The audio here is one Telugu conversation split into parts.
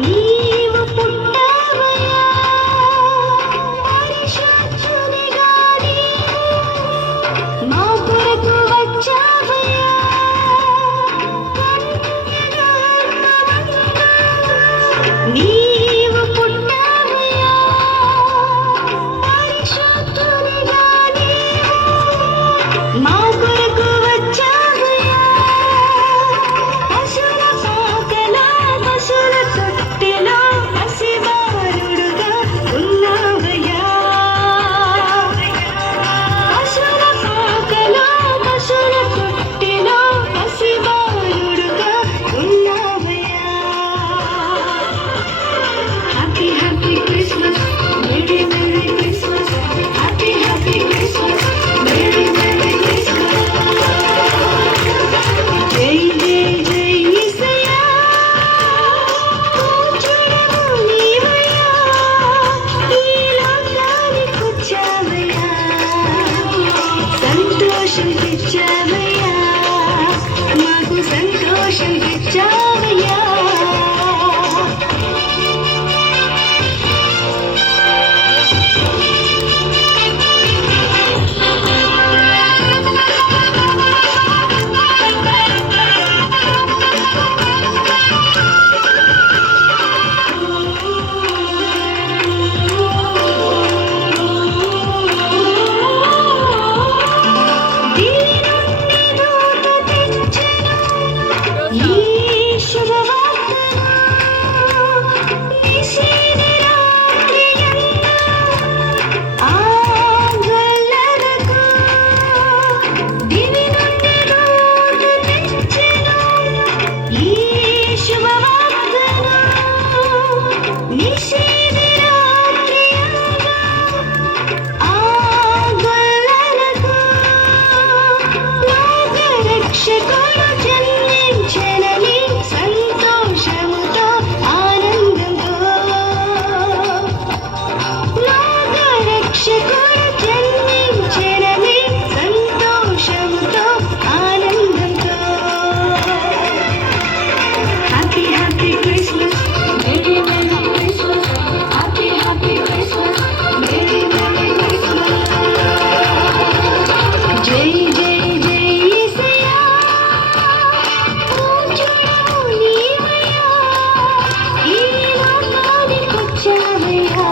నీవు పుట్టవయ్యా పరిశుద్ధునిగా నీవు మా కొరకు వచ్చావయ్యా నీవు పుట్టవయ్యా పరిశుద్ధునిగా నీవు మా కొరకు వచ్చావయ్యా పశుల పాకలో పశుల తొట్టెలో పసిబాలుడుగా ఉన్నావయ్యా పశుల పాకలో పశుల తొట్టెలో పసిబాలుడుగా ఉన్నావయ్యా happy happy Christmas merry merry Christmas happy happy Christmas merry merry Christmas జై జై జై యేసయ్యా పూజుడవు నీవయ్యా ఈ లోకానికొచ్చావయ్యా సంతోషం తెచ్చావయ్యా మాకు సంతోషం తెచ్చావయ్యా దీనుని దూత తెచ్చెను ఈ శుభవార్తను నిశిని రాత్రియందు ఆంగళ్ళకు దివి నుండి దూత తెచ్చెను ఈ శుభవార్తను నిశిని రాత్రియందు ఆంగళ్ళకు లోకరక్షకుడు జన్మించెనని సంతోషముతో ఆనందంతో లోకరక్షకుడు జన్మించెనని సంతోషముతో ఆనందంతో happy happy Christmas merry merry Christmas happy happy Christmas merry merry Christmas జై జై జై యేసయ్యా పూజుడవు నీవయ్యా ఈ లోకానికొచ్చావయ్యా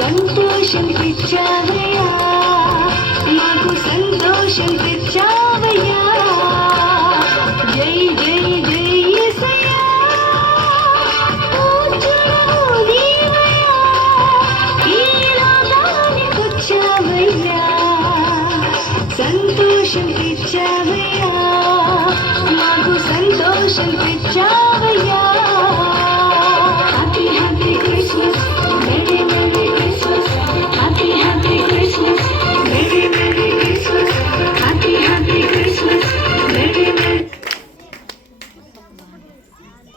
సంతోషం తెచ్చావయ్యా మాకు సంతోషం తెచ్చావయ్యా జై జై జై యేసయ్యా పూజుడవు నీవయ్యా ఈ లోకానికొచ్చావయ్యా సంతోషం తెచ్చావయ్యా మాకు సంతోషం తెచ్చావయ్యా